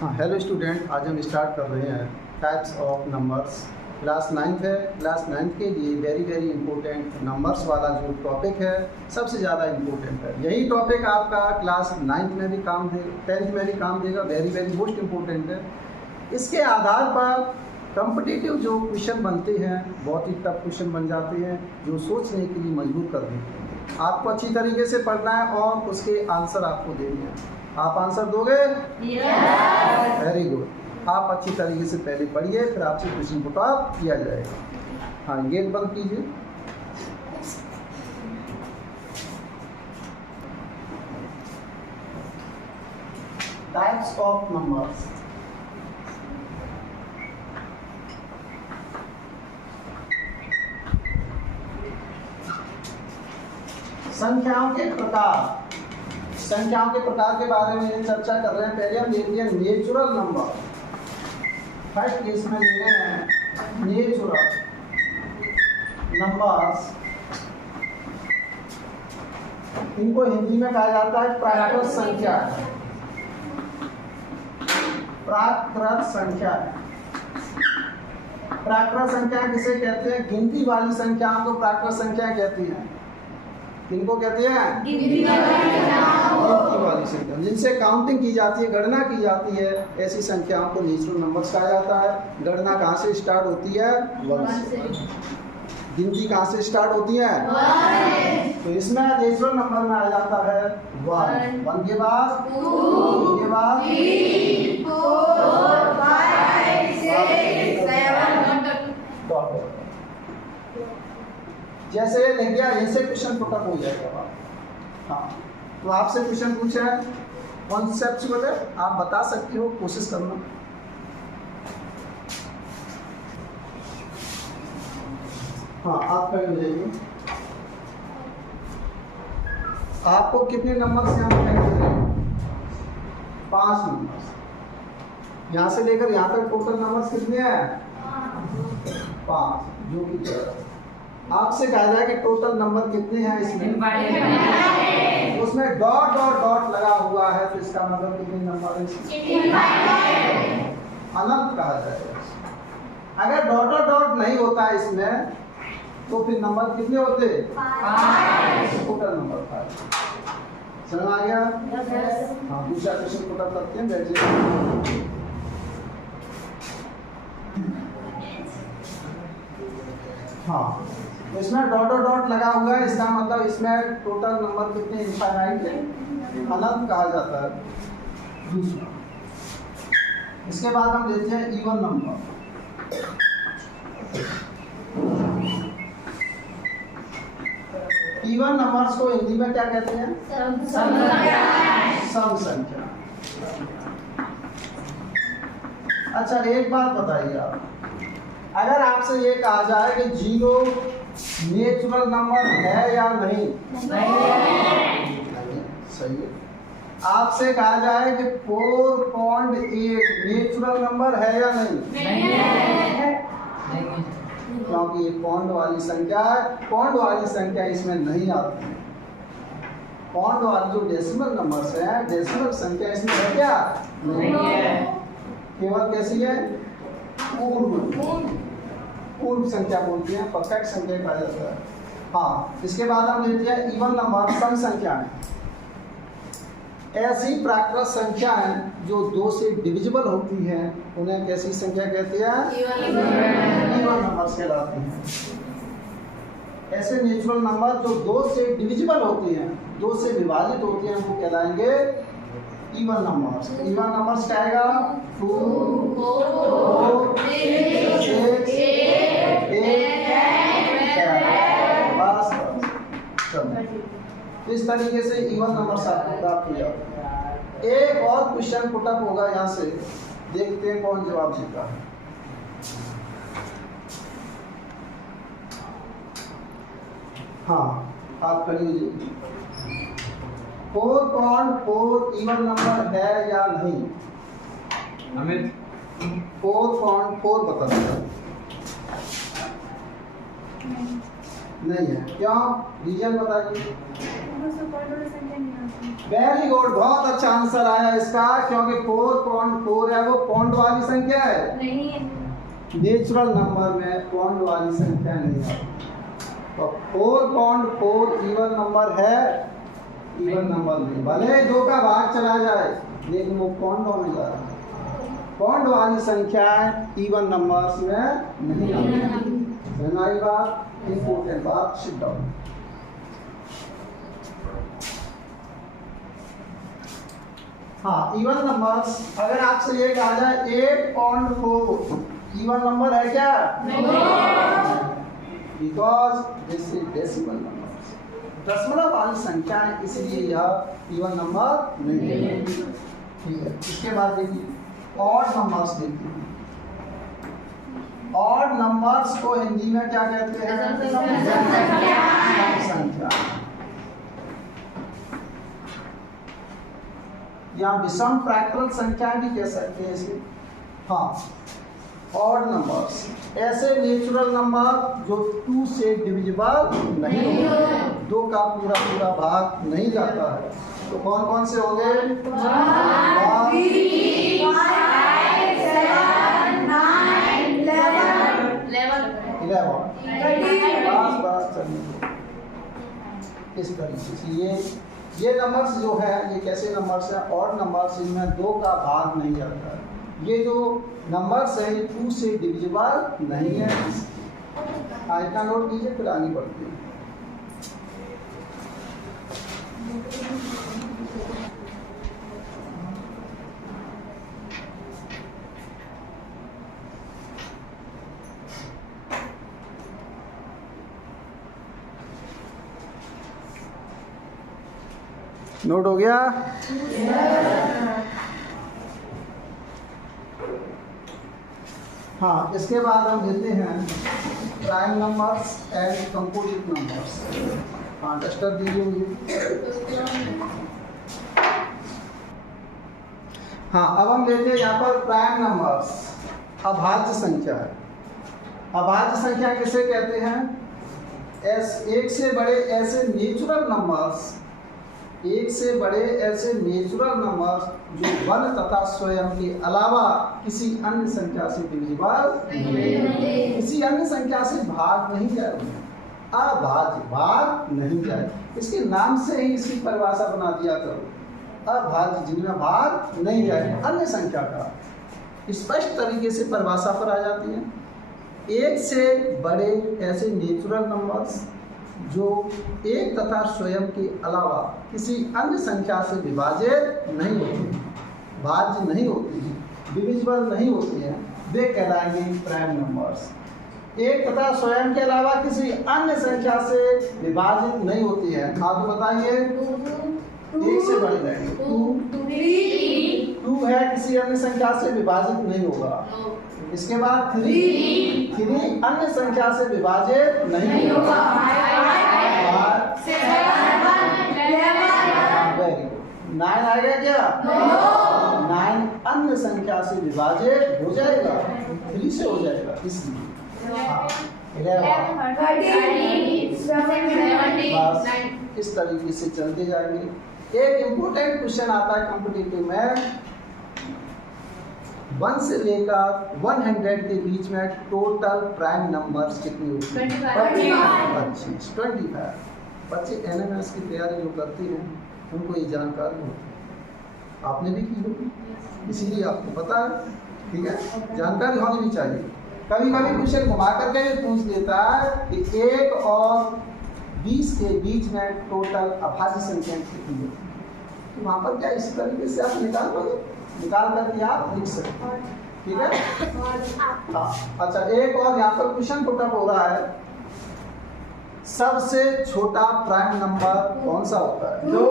हाँ hello student, आज हम स्टार्ट कर रहे हैं types of numbers. Class 9th है। क्लास 9th के लिए वेरी इंपॉर्टेंट नंबर्स वाला जो टॉपिक है सबसे ज़्यादा इम्पोर्टेंट है। यही टॉपिक आपका क्लास 9th में भी काम दे, 10th में भी काम देगा। वेरी मोस्ट इम्पोर्टेंट है। इसके आधार पर कॉम्पिटिटिव जो क्वेश्चन बनते हैं बहुत ही टफ क्वेश्चन बन जाते हैं जो सोचने के लिए मजबूर कर देते हैं। आपको अच्छी तरीके से पढ़ना है और उसके आंसर आपको देने हैं। आप आंसर दोगे? यस। Very good. आप अच्छी तरीके से पहले पढ़िए, फिर आपसे क्वेश्चन पुट अप किया जाएगा। हाँ, गेट बंद कीजिए। Types of numbers. संख्याओं के प्रकार। संख्याओं के प्रकार के बारे में चर्चा कर रहे हैं। पहले हम देखते हैं नेचुरल नंबर। फर्स्ट केस में ले रहे हैं नेचुरल नंबर्स। इनको हिंदी में कहा जाता है प्राकृत संख्या। प्राकृत संख्या। प्राकृत संख्या किसे कहते हैं? गिनती वाली संख्याओं को प्राकृत संख्या कहती हैं। किनको कहते हैं? गिनती वाली संख्या, जिनसे काउंटिंग की जाती है, गणना की जाती है, ऐसी संख्याओं को नेचुरल नंबर्स कहा जाता है। गणना कहाँ से स्टार्ट होती है? 1 से। गिनती कहाँ से स्टार्ट होती है? 1। तो इसमें नेचुरल नंबर में आ जाता है 1 के बाद 2 के बाद 3 4 5 6 7 जैसे लिख गया, ऐसे क्वेश्चन पुटअप हो जाएगा। हाँ, तो आपसे क्वेश्चन पूछा है कॉन्सेप्चुअल है, आप बता सकते हो, कोशिश करना। हाँ, आप खड़े हो जाइए। आपको कितने नंबर से यहाँ पे? 5 नंबर। यहाँ से लेकर यहाँ तक टोटल नंबर कितने हैं? 5। जो कि आपसे कहा जाए कि टोटल नंबर कितने हैं इसमें? उसमें डॉट डॉट डॉट लगा हुआ है, तो इसका मतलब कितने नंबर है? अनंत कहा जाएगा। अगर डॉट डॉट डॉट नहीं होता है इसमें, तो फिर नंबर कितने होते? 5। Total number 5। समझ आ गया? हाँ, दूसरा क्वेश्चन पुट अप करते हैं। बैठिए। हाँ, तो इसमें डॉट डॉट डॉट लगा हुआ है, इसका मतलब इसमें टोटल नंबर कितने? इनफाइनाइट है, अनंत कहा जाता है। दूसरा, इसके बाद हम लेते हैं इवन नंबर। इवन नंबर्स को हिंदी में क्या कहते हैं? सम संख्या। अच्छा, एक बात बताइए आप, अगर आपसे ये कहा जाए कि 0 नेचुरल नंबर है या नहीं? नहीं। सही है। आपसे कहा जाए कि 4.8 नेचुरल नंबर है या नहीं? नहीं। क्योंकि ये पॉइंट वाली संख्या है। पॉइंट वाली संख्या इसमें नहीं आती है। पॉइंट वाली जो डेसिमल नंबर्स हैं, डेसिमल संख्या इसमें है क्या? नहीं है। केवल कैसी है? पूर्ण संख्या बोलते हैं, परफेक्ट संख्या कहा जाता है। हाँ, इसके बाद हम लेते हैं इवन नंबर, सम संख्याएं। ऐसी प्राकृत संख्याएं जो 2 से डिविजिबल होती हैं, उन्हें कैसी संख्या कहते हैं? इवन नंबर्स कहलाती हैं। ऐसे नेचुरल नंबर जो 2 से डिविजिबल होती हैं, 2 से विभाजित होती हैं, वो कहलाएंगे इवन नंबर्स। इवन नंबर्स क्या आएगा? 2 4 6 8 बस। इस तरीके से इवन नंबर्स आपको प्राप्त हो जाते हैं। एक और क्वेश्चन पुटअप होगा यहाँ से, देखते हैं कौन जवाब देता है। हाँ, आप खड़ी हो जाइए। 4.4 इवन नंबर है या नहीं? अमित 4.4 बता दो। नहीं है। क्यों? रीजन बताइए। उसमें पॉइंट वाली संख्या नहीं आती। वेरी गुड, बहुत अच्छा आंसर आया इसका, क्योंकि 4.4 है वो पॉइंट वाली संख्या है। नहीं है। नेचुरल नंबर में पॉइंट वाली संख्या नहीं आती। तो 4.4 इवन नंबर है, इवन नंबर नहीं, भले 2 का भाग चला जाए लेकिन वो पॉइंटों में जा रहा है। पॉइंट वाली संख्याएं इवन नंबर्स में नहीं आती। हमारी बात इंपॉर्टेंट बात, सिट डाउन। हाँ, इवन नंबर्स, अगर आपसे ये कहा जाए 8.4 इवन नंबर है क्या? Because this is decimal numbers, दशमलव वाली संख्या है, इसलिए यह इवन नंबर नहीं है। ठीक है, इसके बाद देखिए ऑड नंबर्स देखिए। ऑड नंबर्स को हिंदी में क्या कहते हैं? संख्या, या विषम फ्रैक्टल संख्या भी कह सकते हैं इसे। हाँ, ऑड नंबर्स ऐसे नेचुरल नंबर जो 2 से डिविजिबल नहीं होते, 2 का पूरा पूरा भाग नहीं जाता है। तो कौन कौन से हो गए? 1, 3, 5, 7, 9, 11। बस चलिए, इस तरीके से ये नंबर्स जो है ये कैसे नंबर्स हैं? ऑड नंबर्स, इनमें 2 का भाग नहीं जाता है। ये जो नंबर्स है 2 से डिविजिबल नहीं है। आज का नोट कीजिए, फिर आनी पड़ती है। नोट हो गया? हाँ, इसके बाद हम देते हैं prime numbers and composite numbers. हाँ, डस्टर दीजिए। हाँ, अब हम लेते हैं यहाँ पर प्राइम नंबर्स, अभाज्य संख्या है। अभाज्य संख्या किसे कहते हैं? एक से बड़े ऐसे नेचुरल नंबर्स, एक से बड़े ऐसे नेचुरल नंबर्स जो 1 तथा स्वयं के अलावा किसी अन्य संख्या से डिविजिबल, किसी अन्य संख्या से भाग नहीं जाए, अभाज्य, भाग नहीं जाए। इसके नाम से ही इसकी परिभाषा बना दिया करो, अभाज्य, जिनमें भाग नहीं जाए, अन्य संख्या का स्पष्ट तरीके से परिभाषा पर आ जाती है। एक से बड़े ऐसे नेचुरल नंबर्स जो एक तथा स्वयं के अलावा किसी अन्य संख्या से विभाजित नहीं होते, भाज्य नहीं होती, डिविजिबल नहीं होती हैं, वे कहलाएंगे प्राइम नंबर्स। एक तथा स्वयं के अलावा किसी अन्य संख्या से विभाजित नहीं होती है। हाँ, तो बताइए, एक से बड़ी रहेंगे 2 है, किसी अन्य संख्या से विभाजित नहीं होगा। इसके बाद 3 अन्य संख्या से विभाजित नहीं होगा। 9 आएगा क्या? 9 अन्य संख्या से विभाजित हो जाएगा, 3 से हो जाएगा, इसलिए 11। इस तरीके से चलते जाएंगे। एक इम्पोर्टेंट क्वेश्चन आता है कॉम्पिटिटिव में, 1 से लेकर 100 के बीच में टोटल प्राइम नंबर्स कितने होते हैं? 25। बच्चे एनएमएस की तैयारी जो करती हैं उनको ये जानकारी होती है, आपने भी की होगी, इसीलिए आपको पता है। ठीक है, जानकारी होनी भी चाहिए। कभी कभी क्वेश्चन घुमा करके भी पूछ देता है कि 1 और 20 के बीच में टोटल अभाज्य संख्या कितनी होती है, तो वहाँ पर क्या इस तरीके से आप निकाल करके आप लिख सकते हैं। ठीक है, हाँ। अच्छा, एक और यहाँ पर क्वेश्चन पुटअप हो रहा है, सबसे छोटा प्राइम नंबर कौन सा होता है? 2।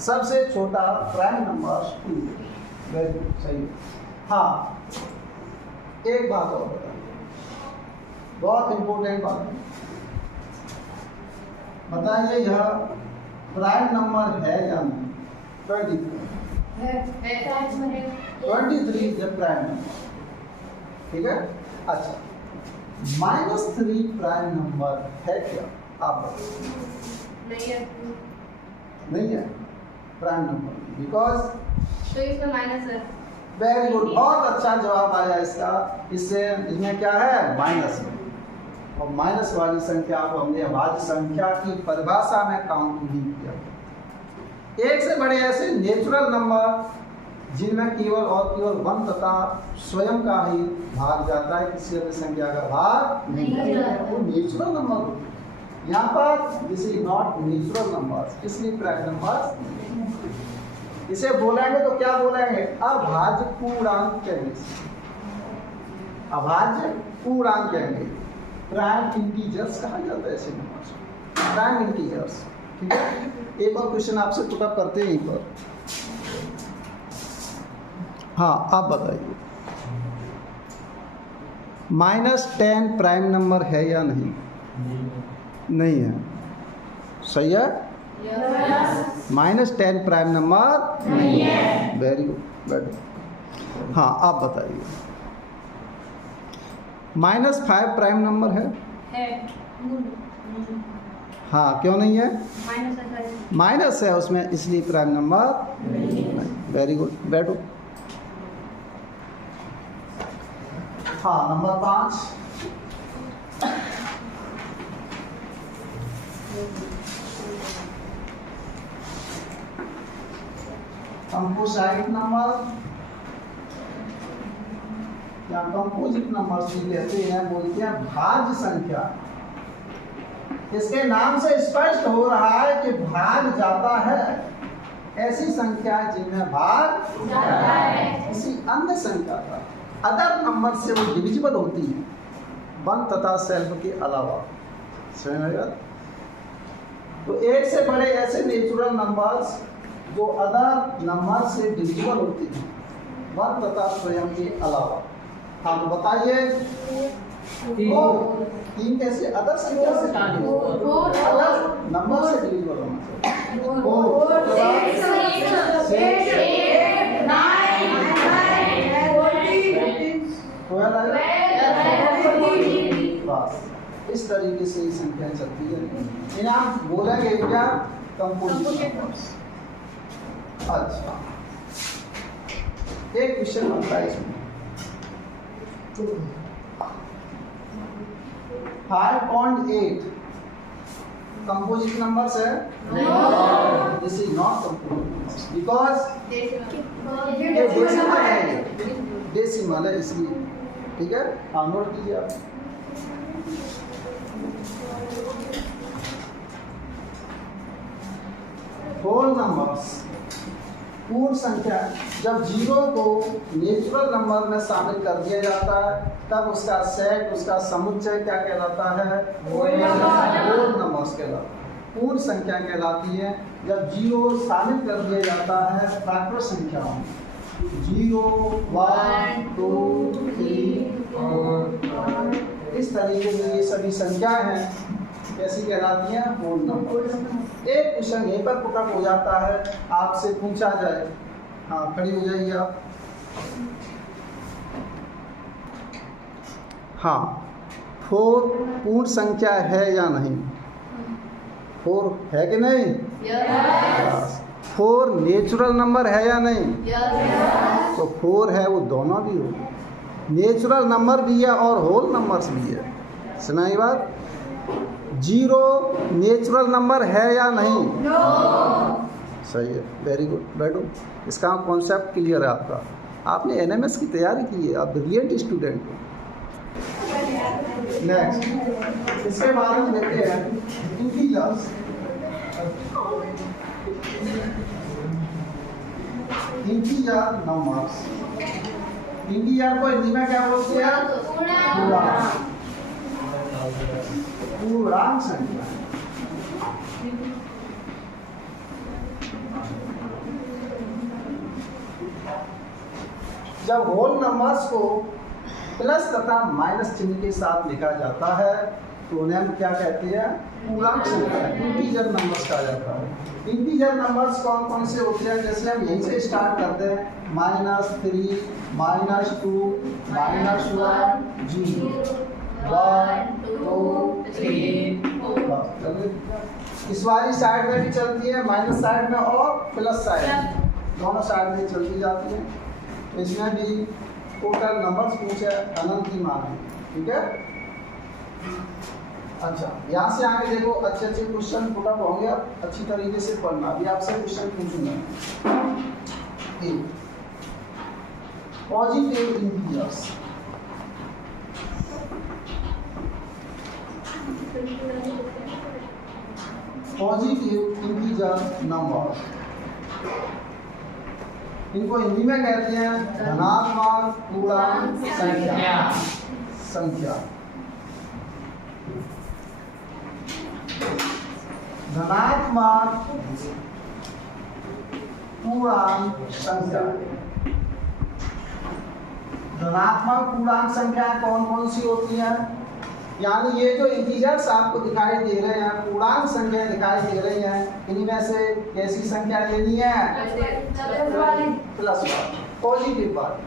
सबसे छोटा प्राइम नंबर 2। वेरी गुड, सही। हाँ, एक बात और बताइए, बहुत इंपॉर्टेंट बात बताइए, यह प्राइम नंबर है या नहीं? 23 जब प्राइम नंबर, ठीक है। अच्छा, -3 प्राइम नंबर है क्या? आप बताइए। नहीं है। नहीं है प्राइम नंबर, बिकॉज तो इसमें माइनस है। वेरी गुड, बहुत अच्छा जवाब आया इसका। इसमें क्या है, माइनस है। और माइनस वाली संख्या को हमने अभाज्य संख्या की परिभाषा में काउंट नहीं किया। एक से बड़े ऐसे नेचुरल नंबर जिनमें केवल और केवल 1 तथा स्वयं का ही भाग जाता है, किसी अन्य संख्या का भाग नहीं जाता, वो नेचुरल नंबर होते हैं। यहाँ पर this is not natural number, इसलिए प्राइम नंबर। इसे बोलेंगे तो क्या बोलेंगे, अभाज्य पूर्णांक कहेंगे, अभाज्य पूर्णांक कहेंगे। प्राइम इंटीजर्स कहा जाता है ऐसे नंबर, प्राइम इंटीजर्स। ठीक है, एक और क्वेश्चन आपसे पुटअप करते हैं यहीं पर। हाँ, आप बताइए, -10 प्राइम नंबर है या नहीं? नहीं है, सही है। -10 प्राइम नंबर नहीं है। Very good, very good. हाँ, आप बताइए, -5 प्राइम नंबर है? हाँ, क्यों नहीं है? माइनस है उसमें, इसलिए प्राइम नंबर नहीं। वेरी गुड, बैठो। हाँ, नंबर 5। कंपोजिट नंबर या कंपोजिट नंबर भी कहते हैं, बोलते हैं भाज्य संख्या। इसके नाम से स्पष्ट हो रहा है कि भाग जाता है ऐसी संख्या जिनमें भाग जाता है किसी अन्य संख्या का अदर नंबर से वो डिविजिबल होती है, 1 तथा सेल्फ के अलावा। समझ में आया? तो एक से बड़े ऐसे नेचुरल नंबर्स जो अदर नंबर से डिविजिबल होती हैं, 1 तथा स्वयं के अलावा। हाँ, तो बताइए, 3 कैसे अदर संख्या से, अदर नंबर से डिविजिबल होना चाहिए। बस इस तरीके से संख्या चलती है। इन्हें आप बोलेंगे क्या, कंपोजिट नंबर्स। अच्छा, एक क्वेश्चन बनता है इसमें, 5.8 कंपोजिट नंबर्स है? This is not composite because ये डेसिमल है, डेसिमल है इसलिए। ठीक है, हाँ, नोट कीजिए आप। होल नंबर्स, पूर्ण संख्या, जब 0 को नेचुरल नंबर में शामिल कर दिया जाता है तब उसका सेट, उसका समुच्चय क्या कहलाता है? होल नंबर्स कहलाता है। पूर्ण संख्या कहलाती है जब 0 शामिल कर दिया जाता है फैक्टर संख्याओं में। 0, 1, 2, 3, 4, इस तरीके से ये सभी संख्याएं हैं, कैसी कहलाती हैं? Whole number. एक क्वेश्चन यहीं पर पुटअप हो जाता है, आपसे पूछा जाए। हाँ, खड़ी हो जाइए आप। हाँ, 4 पूर्ण संख्या है या नहीं? 4 है कि नहीं? Yes. 4 नेचुरल नंबर है या नहीं? Yes. तो 4 है, वो दोनों भी हो, नेचुरल नंबर भी है और होल नंबर्स भी है। सुनाई बात? 0 नेचुरल नंबर है या नहीं? No. सही है, वेरी गुड। बैठो, इसका कॉन्सेप्ट क्लियर है आपका। आपने एनएमएस की तैयारी की है, आप ब्रिलियंट स्टूडेंट हो। नेक्स्ट, इसके बारे में देखते हैं इंटीजर्स। इंटीजर नंबर्स, इंटीजर को हिंदी में क्या बोलते हैं? पूर्णांक। पूर्णांक संख्या। जब होल नंबर्स को प्लस तथा माइनस चिन्ह के साथ लिखा जाता है तो उन्हें हम क्या कहते हैं? पूर्णांक संख्या, इंटीजर नंबर्स कहा जाता है। इंटीजर नंबर्स कौन कौन से होते हैं? जैसे हम यहीं से स्टार्ट करते हैं, -3, -2, -1, 0, 1, 2, 3, 4, इस वाली साइड में भी चलती है, माइनस साइड में और प्लस साइड, दोनों साइड में चलती जाती है। तो इसमें भी टोटल नंबर्स पूछे, अनंत की मान है, ठीक है। अच्छा, यहाँ से आगे देखो, अच्छे अच्छे क्वेश्चन पुटअप होंगे, आप अच्छी तरीके से पढ़ना। अभी आपसे क्वेश्चन पूछूंगा। Positive integers, positive integer number, इनको हिंदी में कहते हैं धनात्मक पूर्णांक संख्या। धनात्मक पूर्णांक संख्या। धनात्मक पूर्णांक संख्या कौन कौन सी होती हैं? यानी ये जो इंटीजर्स आपको दिखाई दे रहे हैं, पूर्णांक संख्या दिखाई दे रही हैं, इनमें से कैसी संख्या लेनी है? प्लस वाली, पॉजिटिव वाली।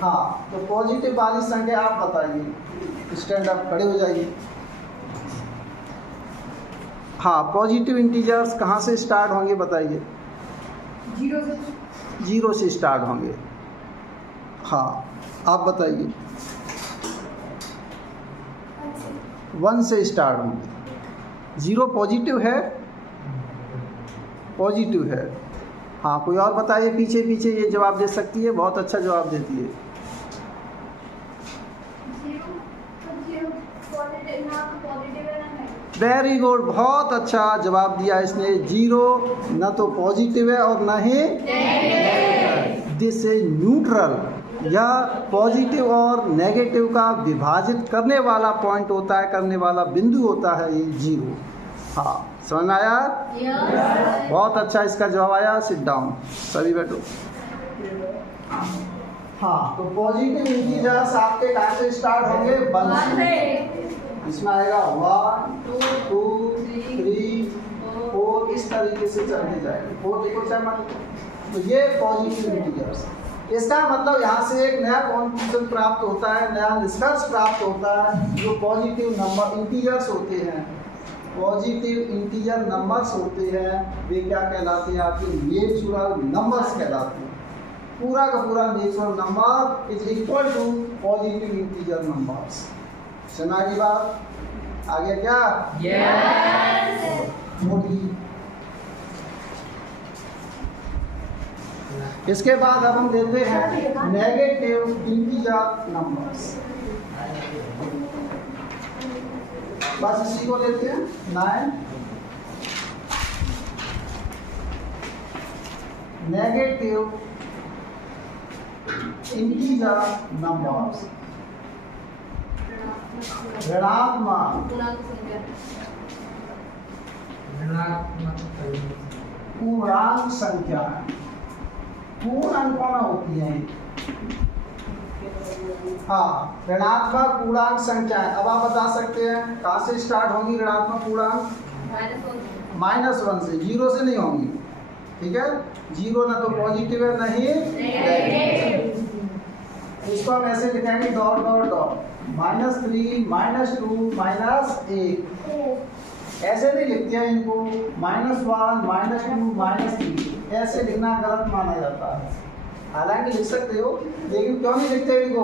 हाँ, तो पॉजिटिव वाली संख्या आप बताइए, स्टैंड अप खड़े हो जाइए। हाँ, पॉजिटिव इंटीजर्स कहाँ से स्टार्ट होंगे बताइए? जीरो से स्टार्ट होंगे। हाँ, आप बताइए। 1 से स्टार्ट होंगे। 0 पॉजिटिव है? पॉजिटिव है। हाँ, कोई और बताइए, पीछे पीछे ये जवाब दे सकती है, बहुत अच्छा जवाब देती है। वेरी गुड, बहुत अच्छा जवाब दिया इसने। 0 न तो पॉजिटिव है और न ही दिस इज न्यूट्रल। यह पॉजिटिव और नेगेटिव का विभाजित करने वाला पॉइंट होता है, करने वाला बिंदु होता है ये 0। हाँ, समझ में आया? बहुत अच्छा इसका जवाब आया। सिट डाउन, सभी बैठो। हाँ, तो पॉजिटिव इंटीजर्स आपके कहाँ से स्टार्ट होंगे? 1 से। इसमें आएगा 1 2 3 4, इस तरीके से चलते जाएंगे। 4 देखो चाहे, तो ये पॉजिटिव इंटीजर्स। इसका मतलब यहाँ से एक नया कॉन्क्लूजन प्राप्त होता है, नया निष्कर्ष प्राप्त होता है। जो पॉजिटिव नंबर इंटीजर्स होते हैं, पॉजिटिव इंटीजर नंबर्स होते हैं, वे क्या कहलाते हैं? आपके नेचुरल नंबर्स कहलाते हैं। पूरा का पूरा natural number is equal to positive integer numbers. सुना की बात? आगे क्या? मोटी। इसके बाद अब हम देते हैं नेगेटिव इंटीजर नंबर्स। बस इसी को लेते हैं। 9 नेगेटिव इंटीजर नंबर्स, ऋणात्मक पूर्णांक संख्या। पूर्ण अंकों होती है। हाँ, ऋणात्मक पूर्णांक संख्याएं। अब आप बता सकते हैं कहाँ से स्टार्ट होंगी ऋणात्मक पूर्णांक? -1 से, 0 से नहीं होंगी, ठीक है। 0 ना तो पॉजिटिव है, नहीं नेगेटिव। इसको हम ऐसे लिखेंगे डॉट डॉट डॉट, -3 -2 -1। ऐसे नहीं लिखते हैं इनको, -1 -2 -3, ऐसे लिखना गलत माना जाता है। हालांकि लिख सकते हो, लेकिन क्यों नहीं लिखते इनको?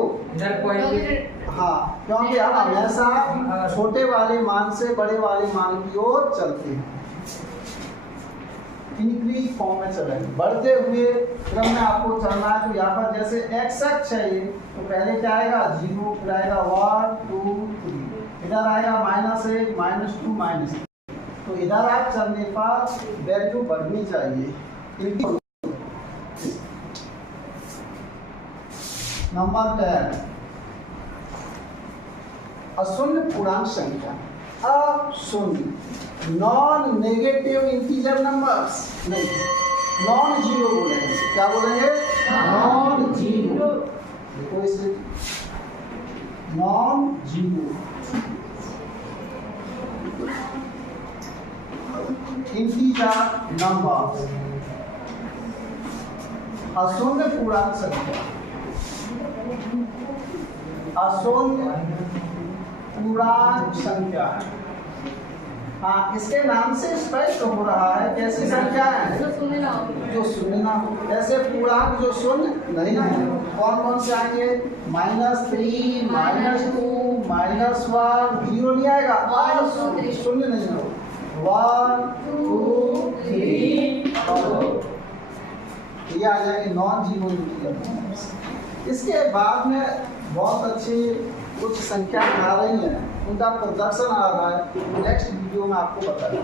हाँ, क्योंकि हम हमेशा छोटे वाले मान से बड़े वाले मान की ओर चलते हैं। इंक्रीज फॉर्म में चलेंगे, बढ़ते हुए क्रम में आपको चलना है। तो यहाँ पर जैसे एक्स अक्ष है ये, तो पहले क्या आएगा? 0, फिर आएगा 1 2 3, इधर आएगा -1 -2 -3। तो इधर आप चलने पर वैल्यू बढ़नी चाहिए। नंबर 10 अशून्य पूर्णांक संख्या। अशून्य, नॉन नेगेटिव इंटीजर नंबर्स, नहीं, नॉन जीरो बोलेंगे। क्या बोलेंगे? Non zero. देखो इसे, नॉन जीरो इंटीजर नंबर्स, अशून्य पूर्णांक संख्या। अशून्य पूर्णांक संख्या। हाँ, इसके नाम से स्पष्ट हो रहा है कैसी संख्या है जो शून्य ना हो। जो शून्य ना हो। ऐसे पूर्णांक जो शून्य नहीं है कौन कौन से आएंगे? -3, -2, -1, 0 नहीं आएगा। 1, 2, 3 शून्य नहीं हो। 1, 2, 3 4 ये आ जाएंगे नॉन जीरो इंटीजर। इसके बाद में बहुत अच्छी कुछ संख्या आ रही है, उनका प्रदर्शन आ रहा है, नेक्स्ट वीडियो में आपको बताऊंगा।